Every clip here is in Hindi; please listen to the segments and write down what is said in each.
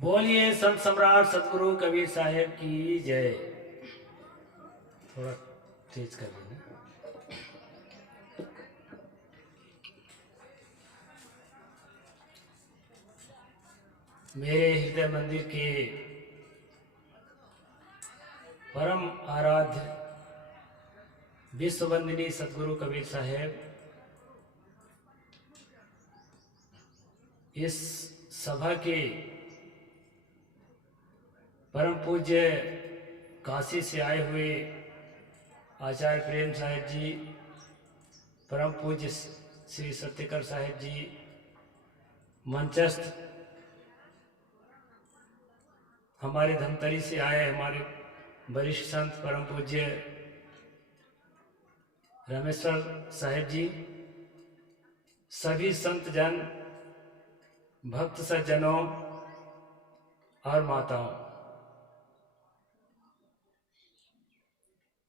बोलिए संत सम्राट सतगुरु कबीर साहेब की जय। थोड़ा तेज कर देना। मेरे हृदय मंदिर के परम आराध्य विश्ववंदिनी सतगुरु कबीर साहेब इस सभा के परम पूज्य काशी से आए हुए आचार्य प्रेम साहेब जी, परम पूज्य श्री सत्यकर साहेब जी, मंचस्थ हमारे धमतरी से आए हमारे वरिष्ठ संत परम पूज्य रामेश्वर साहेब जी, सभी संत जन, भक्त सज्जनों और माताओं,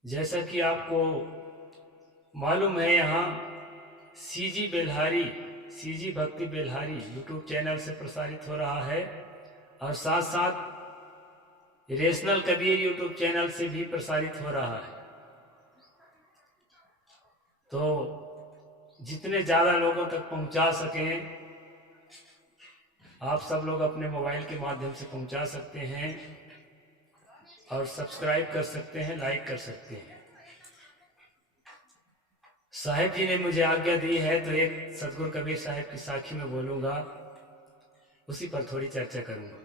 जैसा कि आपको मालूम है, यहाँ सीजी भक्ति बेल्हारी यूट्यूब चैनल से प्रसारित हो रहा है और साथ साथ रेशनल कबीर यूट्यूब चैनल से भी प्रसारित हो रहा है। तो जितने ज़्यादा लोगों तक पहुंचा सकें, आप सब लोग अपने मोबाइल के माध्यम से पहुंचा सकते हैं और सब्सक्राइब कर सकते हैं, लाइक कर सकते हैं। साहेब जी ने मुझे आज्ञा दी है तो एक सतगुरु कबीर साहेब की साखी में बोलूंगा, उसी पर थोड़ी चर्चा करूंगा।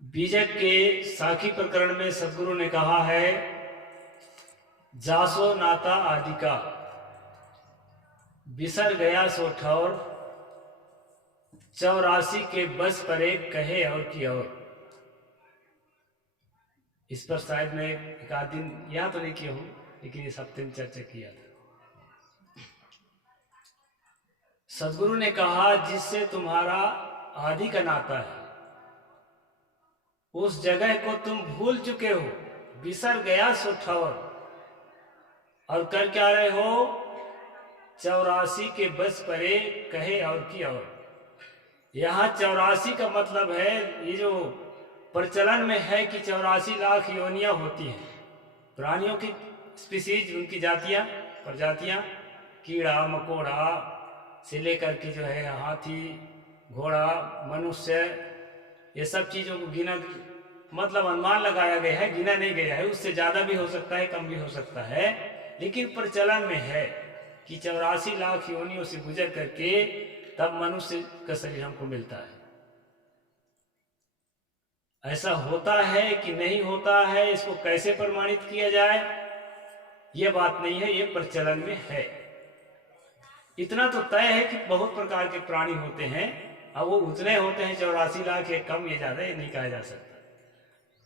बीजक के साखी प्रकरण में सतगुरु ने कहा है, जासो नाता आदि का बिसर गया सो ठौर, 84 के बस पर एक कहे और की और। इस पर शायद मैं एक आध दिन यहाँ तो नहीं किया हूं, लेकिन इस हफ्ते में चर्चा किया था। सदगुरु ने कहा, जिससे तुम्हारा आदि का नाता है उस जगह को तुम भूल चुके हो, बिसर गया सो ठौर, और कर क्या रहे हो, 84 के बस परे कहे और की और। यहाँ 84 का मतलब है, ये जो प्रचलन में है कि 84 लाख योनियां होती हैं प्राणियों की, स्पीसीज, उनकी जातियां, प्रजातियां, कीड़ा मकोड़ा से लेकर के जो है हाथी, घोड़ा, मनुष्य, ये सब चीज़ों को गिना, मतलब अनुमान लगाया गया है, गिना नहीं गया है। उससे ज़्यादा भी हो सकता है, कम भी हो सकता है, लेकिन प्रचलन में है कि 84 लाख योनियों से गुजर करके तब मनुष्य का शरीर हमको मिलता है। ऐसा होता है कि नहीं होता है, इसको कैसे प्रमाणित किया जाए, यह बात नहीं है, ये प्रचलन में है। इतना तो तय है कि बहुत प्रकार के प्राणी होते हैं, अब वो उतने होते हैं 84 लाख, या कम या ज्यादा, ये नहीं कहा जा सकता।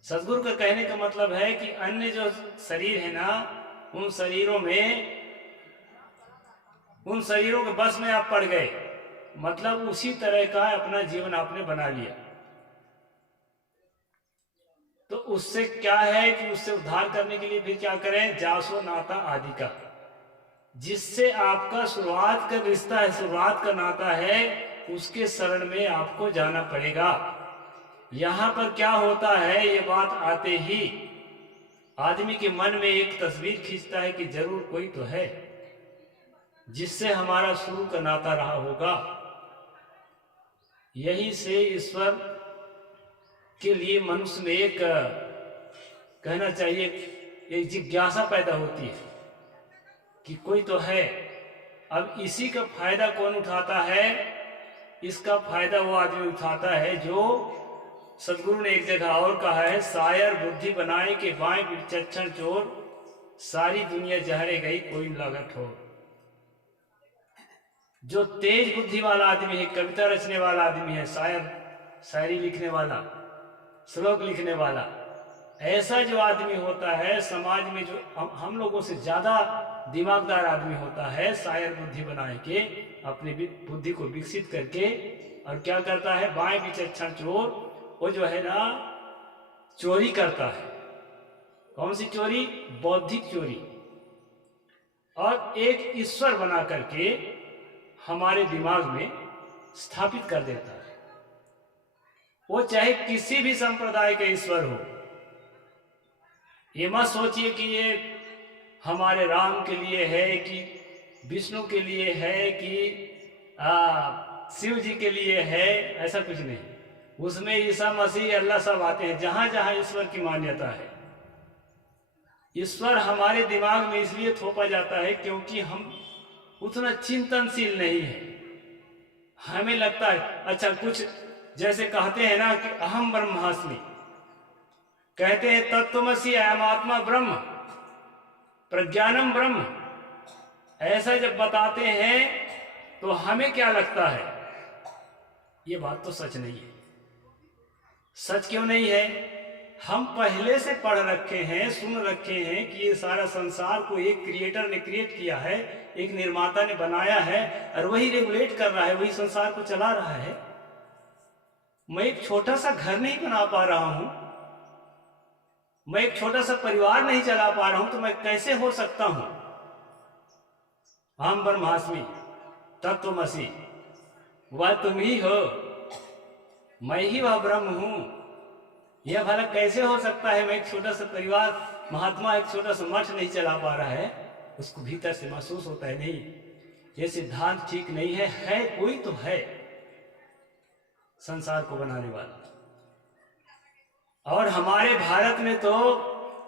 सदगुरु का कहने का मतलब है कि अन्य जो शरीर है ना, उन शरीरों के बस में आप पड़ गए, मतलब उसी तरह का अपना जीवन आपने बना लिया। तो उससे क्या है कि उससे उद्धार करने के लिए फिर क्या करें, जासो नाता आदि का, जिससे आपका शुरुआत का रिश्ता है, शुरुआत का नाता है, उसके शरण में आपको जाना पड़ेगा। यहाँ पर क्या होता है, ये बात आते ही आदमी के मन में एक तस्वीर खींचता है कि जरूर कोई तो है जिससे हमारा शुरू का नाता रहा होगा। यही से ईश्वर के लिए मनुष्य में एक, कहना चाहिए, एक जिज्ञासा पैदा होती है कि कोई तो है। अब इसी का फायदा कौन उठाता है, इसका फायदा वो आदमी उठाता है जो सदगुरु ने एक जगह और कहा है, शायर बुद्धि बनाए के बाएं विचक्षण चोर, सारी दुनिया जहरे गई कोई लागत हो। जो तेज बुद्धि वाला आदमी है, कविता रचने वाला आदमी है, शायरी लिखने वाला, श्लोक लिखने वाला, ऐसा जो आदमी होता है समाज में, जो हम लोगों से ज्यादा दिमागदार आदमी होता है, शायर बुद्धि बनाए के अपनी बुद्धि को विकसित करके, और क्या करता है, बाएं विचक्षण चोर, वो जो है ना चोरी करता है। कौन सी चोरी, बौद्धिक चोरी, और एक ईश्वर बना करके हमारे दिमाग में स्थापित कर देता है। वो चाहे किसी भी संप्रदाय का ईश्वर हो। ये मत सोचिए कि ये हमारे राम के लिए है कि विष्णु के लिए है कि शिव जी के लिए है, ऐसा कुछ नहीं। उसमें ईसा मसीह अल्लाह सब आते हैं। जहां जहां ईश्वर की मान्यता है, ईश्वर हमारे दिमाग में इसलिए थोपा जाता है क्योंकि हम उतना चिंतनशील नहीं है। हमें लगता है अच्छा, कुछ जैसे कहते हैं ना कि अहम ब्रह्मास्मि, कहते हैं तत्त्वमसि अयम आत्मा ब्रह्म प्रज्ञानम ब्रह्म, ऐसा जब बताते हैं तो हमें क्या लगता है, ये बात तो सच नहीं है। सच क्यों नहीं है? हम पहले से पढ़ रखे हैं, सुन रखे हैं कि ये सारा संसार को एक क्रिएटर ने क्रिएट किया है, एक निर्माता ने बनाया है और वही रेगुलेट कर रहा है, वही संसार को चला रहा है। मैं एक छोटा सा घर नहीं बना पा रहा हूं, मैं एक छोटा सा परिवार नहीं चला पा रहा हूं, तो मैं कैसे हो सकता हूं अहम ब्रह्मास्मि तत्त्वमसि, वह तुम ही हो, मैं ही वह ब्रह्म हूं। यह भला कैसे हो सकता है? मैं एक छोटा सा परिवार, महात्मा एक छोटा सा मठ नहीं चला पा रहा है, उसको भीतर से महसूस होता है नहीं, ये सिद्धांत ठीक नहीं है कोई तो है संसार को बनाने वाला। और हमारे भारत में तो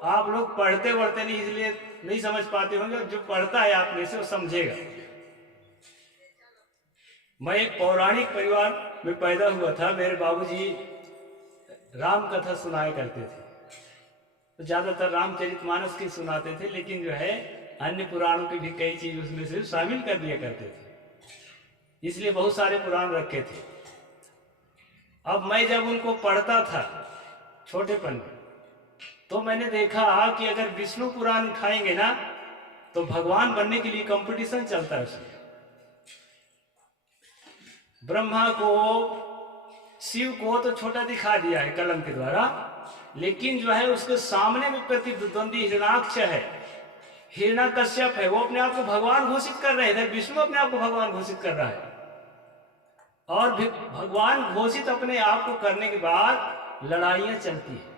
आप लोग पढ़ते वढ़ते नहीं, इसलिए नहीं समझ पाते होंगे, जो पढ़ता है आप में से वो समझेगा। मैं एक पौराणिक परिवार में पैदा हुआ था। मेरे बाबूजी राम कथा सुनाया करते थे, तो ज्यादातर रामचरितमानस की सुनाते थे, लेकिन जो है अन्य पुराणों की भी कई चीज उसमें से शामिल कर दिया करते थे, इसलिए बहुत सारे पुराण रखे थे। अब मैं जब उनको पढ़ता था छोटेपन में, तो मैंने देखा कि अगर विष्णु पुराण उठाएंगे ना तो भगवान बनने के लिए कंपटीशन चलता है उसमें। ब्रह्मा को, शिव को तो छोटा दिखा दिया है कलम के द्वारा, लेकिन जो है उसके सामने में प्रतिद्वंदी हिरणाक्ष है, हिरण्यकश्यप है, वो अपने आप को भगवान घोषित कर रहे थे। विष्णु अपने आप को भगवान घोषित कर रहा है, और भगवान घोषित अपने आप को करने के बाद लड़ाइयां चलती है,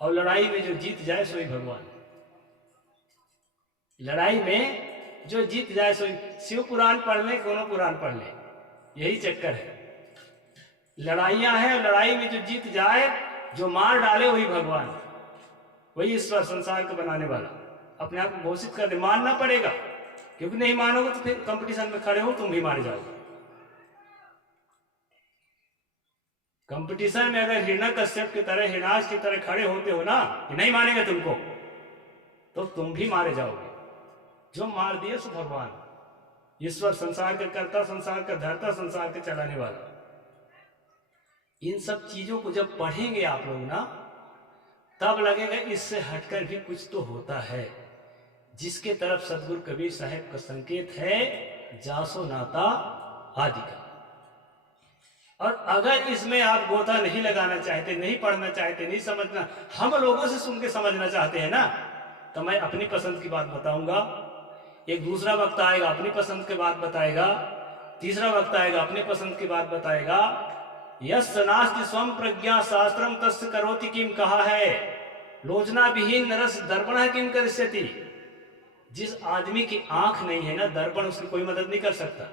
और लड़ाई में जो जीत जाए सोई भगवान, लड़ाई में जो जीत जाए सोई। शिव पुराण पढ़ ले, कोनो पुराण पढ़ ले, यही चक्कर है। लड़ाइयां हैं, लड़ाई में जो जीत जाए, जो मार डाले, वही भगवान, वही ईश्वर, संसार को बनाने वाला अपने आप को घोषित कर दे। मानना पड़ेगा, क्योंकि नहीं मानोगे तो फिर कंपटीशन में खड़े हो, तुम भी मारे जाओगे। कंपटीशन में अगर हिरण्यकश्यप की तरह, हिरणाक्ष की तरह खड़े होते हो ना कि नहीं मानेंगे तुमको, तो तुम भी मारे जाओगे। जो मार दिया सो भगवान, ईश्वर, संसार का कर्ता, संसार का धर्ता, संसार के चलाने वाला। इन सब चीजों को जब पढ़ेंगे आप लोग ना, तब लगेगा इससे हटकर भी कुछ तो होता है, जिसके तरफ सदगुरु कबीर साहब का संकेत है, जासो नाता आदि का। और अगर इसमें आप गोता नहीं लगाना चाहते, नहीं पढ़ना चाहते, नहीं समझना, हम लोगों से सुन के समझना चाहते हैं ना, तो मैं अपनी पसंद की बात बताऊंगा, एक दूसरा वक्त आएगा अपनी पसंद की बात बताएगा, तीसरा वक्त आएगा अपनी पसंद की बात बताएगा। यस्य नास्ति स्वम प्रज्ञा शास्त्रम तस्य करोति किम, कहा है, लोचना विहीन नरस दर्पण किम करिष्यति। जिस आदमी की आंख नहीं है ना, दर्पण उसकी कोई मदद नहीं कर सकता।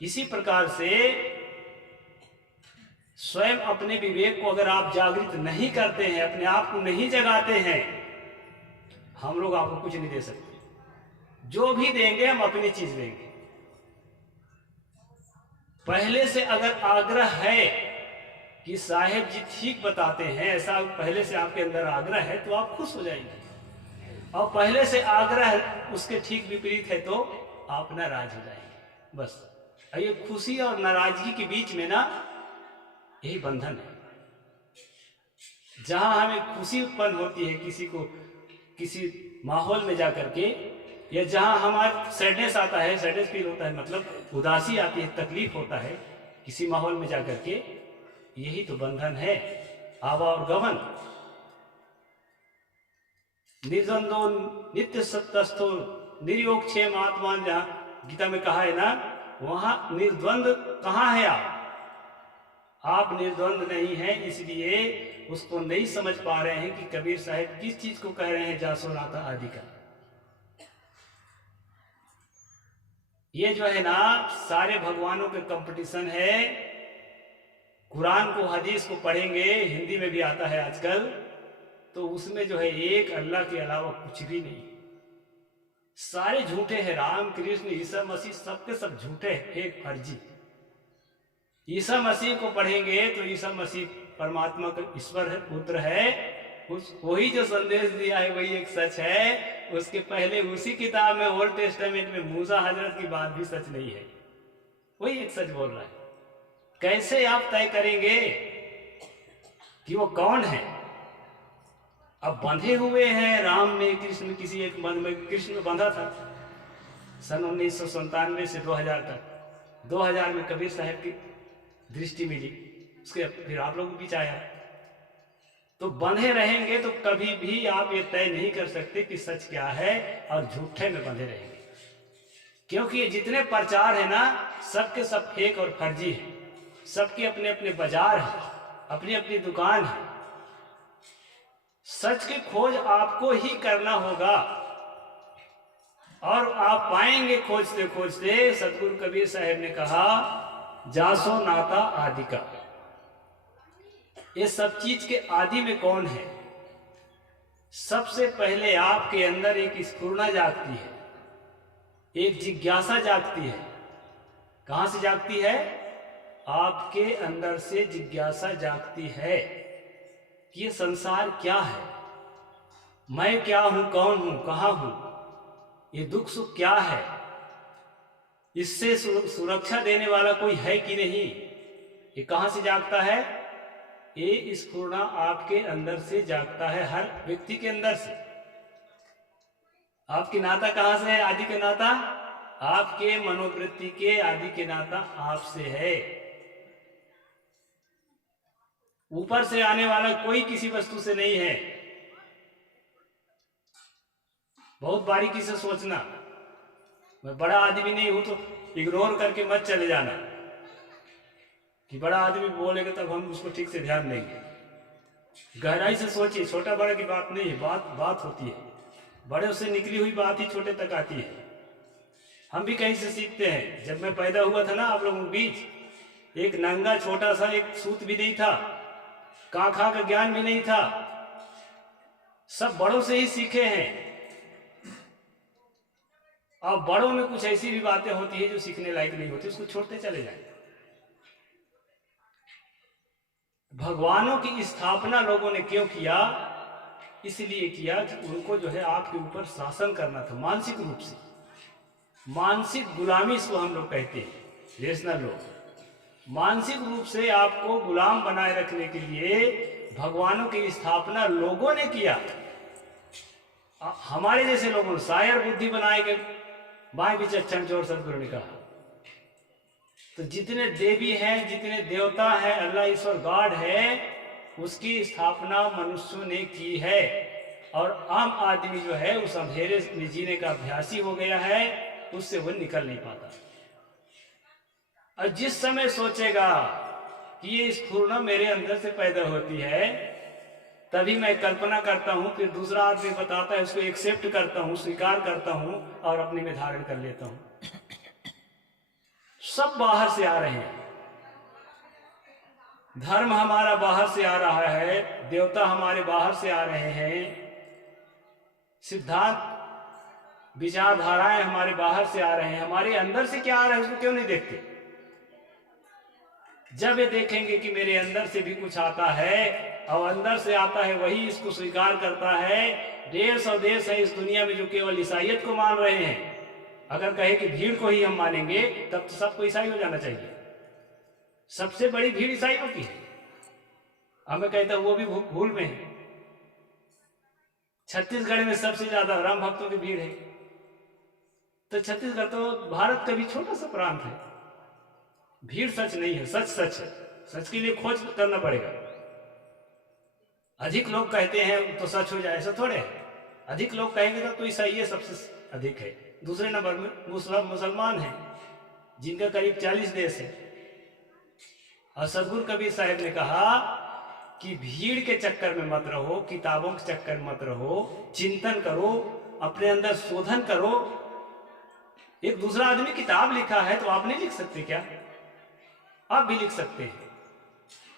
इसी प्रकार से स्वयं अपने विवेक को अगर आप जागृत नहीं करते हैं, अपने आप को नहीं जगाते हैं, हम लोग आपको कुछ नहीं दे सकते। जो भी देंगे हम अपनी चीज देंगे। पहले से अगर आग्रह है कि साहेब जी ठीक बताते हैं, ऐसा पहले से आपके अंदर आग्रह है, तो आप खुश हो जाएंगे। और पहले से आग्रह उसके ठीक विपरीत है तो आप नाराज हो जाएंगे। बस ये खुशी और नाराजगी के बीच में ना यही बंधन है। जहां हमें खुशी उत्पन्न होती है किसी को, किसी माहौल में जाकर के, या जहां हमारा सैडनेस आता है, सैडनेस फील होता है, मतलब उदासी आती है, तकलीफ होता है किसी माहौल में जाकर के, यही तो बंधन है, आवा और गमन। निर्द्वंदो नित्य सत्यस्थो निर्योग क्षेम आत्मान, जहां गीता में कहा है ना, वहां निर्द्वंद कहाँ है आप? आप निर्द्वंद नहीं हैं, इसलिए उसको नहीं समझ पा रहे हैं कि कबीर साहब किस चीज को कह रहे हैं जासो नाता आदि का। ये जो है ना सारे भगवानों के कंपटीशन है। कुरान को हदीस को पढ़ेंगे, हिंदी में भी आता है आजकल, तो उसमें जो है एक अल्लाह के अलावा कुछ भी नहीं, सारे झूठे हैं। राम कृष्ण ईसा मसीह सबके सब झूठे हैं, एक फर्जी। ईसा मसीह को पढ़ेंगे तो ईसा मसीह परमात्मा का ईश्वर है, पुत्र है, उस वही जो संदेश दिया है वही एक सच है। उसके पहले उसी किताब में ओल्ड टेस्टामेंट में मूसा हजरत की बात भी सच नहीं है, वही एक सच बोल रहा है। कैसे आप तय करेंगे कि वो कौन है? अब बंधे हुए हैं राम में, कृष्ण किसी एक बंध में, कृष्ण में बंधा था सन 1997 से 2000 तक। 2000 में कबीर साहब की दृष्टि मिली, उसके फिर आप लोग बीच आया। तो बंधे रहेंगे तो कभी भी आप ये तय नहीं कर सकते कि सच क्या है, और झूठे में बंधे रहेंगे। क्योंकि ये जितने प्रचार है ना सबके सब फेक और फर्जी है, सबके अपने अपने बाजार है, अपनी अपनी दुकान है। सच की खोज आपको ही करना होगा, और आप पाएंगे खोजते खोजते। सतगुरु कबीर साहब ने कहा जासो नाता आदि का। ये सब चीज के आदि में कौन है? सबसे पहले आपके अंदर एक स्फुरना जागती है, एक जिज्ञासा जागती है। कहां से जागती है? आपके अंदर से जिज्ञासा जागती है कि ये संसार क्या है, मैं क्या हूं, कौन हूं, कहां हूं, ये दुख सुख क्या है, इससे सुरक्षा देने वाला कोई है कि नहीं। ये कहां से जागता है? ये स्फुरना आपके अंदर से जागता है, हर व्यक्ति के अंदर से। आपकी नाता कहां से है? आदि के नाता आपके मनोवृत्ति के आदि के नाता आपसे है। ऊपर से आने वाला कोई किसी वस्तु से नहीं है। बहुत बारीकी से सोचना। मैं बड़ा आदमी नहीं हूं तो इग्नोर करके मत चले जाना कि बड़ा आदमी बोलेगा तब हम उसको ठीक से ध्यान देंगे। गहराई से सोचिए, छोटा बड़ा की बात नहीं है, बात होती है। बड़े से निकली हुई बात ही छोटे तक आती है। हम भी कहीं से सीखते हैं। जब मैं पैदा हुआ था ना आप लोगों के बीच, एक नंगा छोटा सा एक सूत भी नहीं था, काखा का ज्ञान भी नहीं था, सब बड़ों से ही सीखे हैं। और बड़ों में कुछ ऐसी भी बातें होती है जो सीखने लायक नहीं होती, उसको छोड़ते चले जाए। भगवानों की स्थापना लोगों ने क्यों किया? इसलिए किया कि उनको जो है आपके ऊपर शासन करना था, मानसिक रूप से। मानसिक गुलामी इसको हम लोग कहते हैं, रेशनल लोग। मानसिक रूप से आपको गुलाम बनाए रखने के लिए भगवानों की स्थापना लोगों ने किया। हमारे जैसे लोगों ने शायर बुद्धि बनाए के बाएं विचक्षण चोर, सदगुरु ने कहा। तो जितने देवी हैं, जितने देवता हैं, अल्लाह ईश्वर गॉड है, उसकी स्थापना मनुष्यों ने की है। और आम आदमी जो है उस अंधेरे में जीने का अभ्यासी हो गया है, उससे वो निकल नहीं पाता। और जिस समय सोचेगा कि ये स्फुरना मेरे अंदर से पैदा होती है, तभी मैं कल्पना करता हूं, फिर दूसरा आदमी बताता है, उसको एक्सेप्ट करता हूं, स्वीकार करता हूं और अपने में धारण कर लेता हूं। सब बाहर से आ रहे हैं। धर्म हमारा बाहर से आ रहा है, देवता हमारे बाहर से आ रहे हैं, सिद्धांत विचारधाराएं हमारे बाहर से आ रहे हैं। हमारे अंदर से क्या आ रहा है उसको क्यों नहीं देखते? जब ये देखेंगे कि मेरे अंदर से भी कुछ आता है, और अंदर से आता है वही इसको स्वीकार करता है। 150 देश है इस दुनिया में जो केवल ईसाइयत को मान रहे हैं। अगर कहे कि भीड़ को ही हम मानेंगे तब तो सबको ईसाई हो जाना चाहिए। सबसे बड़ी भीड़ ईसाइयों की है। हमें कहता वो भी भूल में है। छत्तीसगढ़ में सबसे ज्यादा राम भक्तों की भीड़ है। तो छत्तीसगढ़ तो भारत का भी छोटा सा प्रांत है। भीड़ सच नहीं है, सच सच है। सच के लिए खोज करना पड़ेगा। अधिक लोग कहते हैं तो सच हो जाए, ऐसा थोड़े है। अधिक लोग कहेंगे तो ईसाई सबसे अधिक है। दूसरे नंबर में मुसलमान है, जिनका करीब 40 देश है। और सदगुरु कबीर साहब ने कहा कि भीड़ के चक्कर में मत रहो, किताबों के चक्कर में मत रहो, चिंतन करो, अपने अंदर शोधन करो। एक दूसरा आदमी किताब लिखा है तो आप नहीं लिख सकते क्या? आप भी लिख सकते हैं।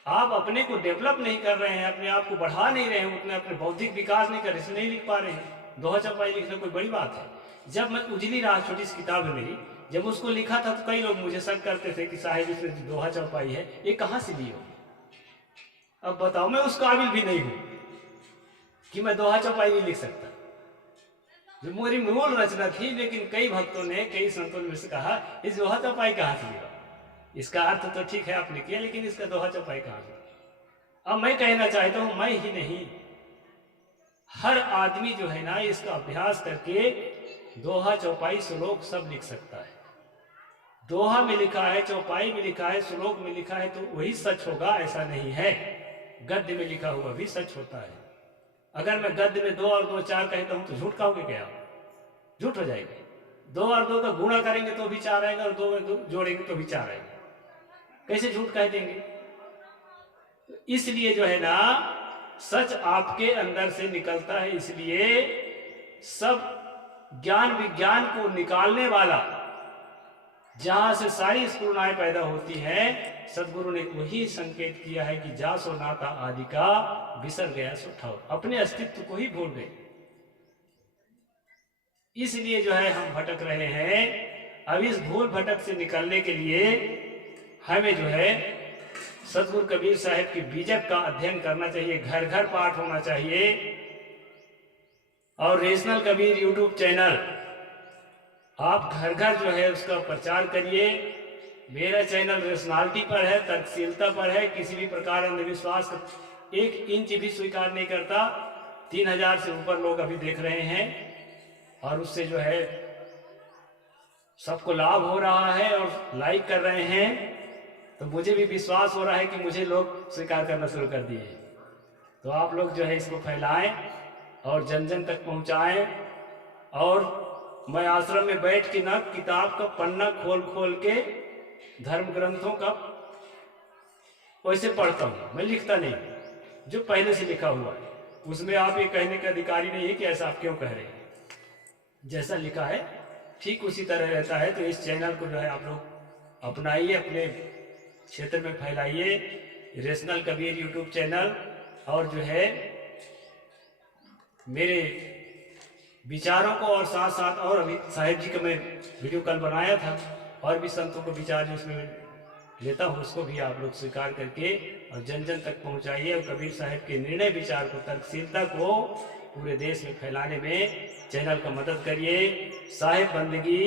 आप अपने को डेवलप नहीं कर रहे हैं, अपने आप को बढ़ा नहीं रहे हैं, उतने अपने बौद्धिक विकास नहीं कर रहे, इसलिए नहीं लिख पा रहे हैं। दोहा चौपाई लिखना कोई बड़ी बात है। जब मैं उजली राह, छोटी सी किताब है मेरी, जब उसको लिखा था तो कई लोग मुझे शक करते थे कि साहिब इसमें दोहा चौपाई है, ये कहाँ से ली हो? अब बताओ, मैं उस काबिल भी नहीं हूं कि मैं दोहा चौपाई नहीं लिख सकता, जो मेरी मूल रचना थी। लेकिन कई भक्तों ने, कई संतों ने मुझसे कहा इस दोहा चौपाई कहाँ से लिया? इसका अर्थ तो ठीक है आपने किया, लेकिन इसका दोहा चौपाई कहाँ से? अब मैं कहना चाहता हूं, मैं ही नहीं, हर आदमी जो है ना, इसका अभ्यास करके दोहा चौपाई श्लोक सब लिख सकता है। दोहा में लिखा है, चौपाई में लिखा है, श्लोक में लिखा है तो वही सच होगा, ऐसा नहीं है। गद्य में लिखा हुआ भी सच होता है। अगर मैं गद्य में 2 और 2 4 कहता हूं तो झूठ कहोगे क्या? झूठ हो जाएगा। 2 और 2 का गुणा करेंगे तो भी 4 आएगा, और 2 में 2 जोड़ेंगे तो भी 4 आएगा। कैसे झूठ कह देंगे? इसलिए जो है ना, सच आपके अंदर से निकलता है। इसलिए सब ज्ञान विज्ञान को निकालने वाला, जहां से सारी स्फुरणाएं पैदा होती हैं, सदगुरु ने वही संकेत किया है कि जा सो नाता आदि का, बिसर गया सो ठाव। अपने अस्तित्व को ही भूल गए। इसलिए जो है हम भटक रहे हैं। अब इस भूल भटक से निकलने के लिए हमें जो है सदगुरु कबीर साहब की बीजक का अध्ययन करना चाहिए। घर घर पाठ होना चाहिए। और रेशनल कबीर यूट्यूब चैनल आप घर घर जो है उसका प्रचार करिए। मेरा चैनल रेशनालिटी पर है, तर्कशीलता पर है, किसी भी प्रकार अंधविश्वास 1 इंच भी स्वीकार नहीं करता। 3000 से ऊपर लोग अभी देख रहे हैं और उससे जो है सबको लाभ हो रहा है और लाइक कर रहे हैं। तो मुझे भी विश्वास हो रहा है कि मुझे लोग स्वीकार करना शुरू कर दिए। तो आप लोग जो है इसको फैलाएं और जन जन तक पहुंचाएं। और मैं आश्रम में बैठ के ना किताब का पन्ना खोल खोल के धर्म ग्रंथों का वैसे पढ़ता हूँ, मैं लिखता नहीं, जो पहले से लिखा हुआ है। उसमें आप ये कहने के अधिकारी नहीं है कि ऐसा आप क्यों कह रहे हैं। जैसा लिखा है ठीक उसी तरह रहता है। तो इस चैनल को जो है आप लोग अपनाइए, अपने क्षेत्र में फैलाइए। रेशनल कबीर यूट्यूब चैनल, और जो है मेरे विचारों को, और साथ साथ और अभी साहिब जी का मैं वीडियो कल बनाया था, और भी संतों को विचार जो उसमें लेता हूँ, उसको भी आप लोग स्वीकार करके और जन जन तक पहुँचाइए। और कबीर साहब के निर्णय विचार को, तर्कशीलता को पूरे देश में फैलाने में चैनल का मदद करिए। साहिब बंदगी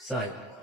साहिब।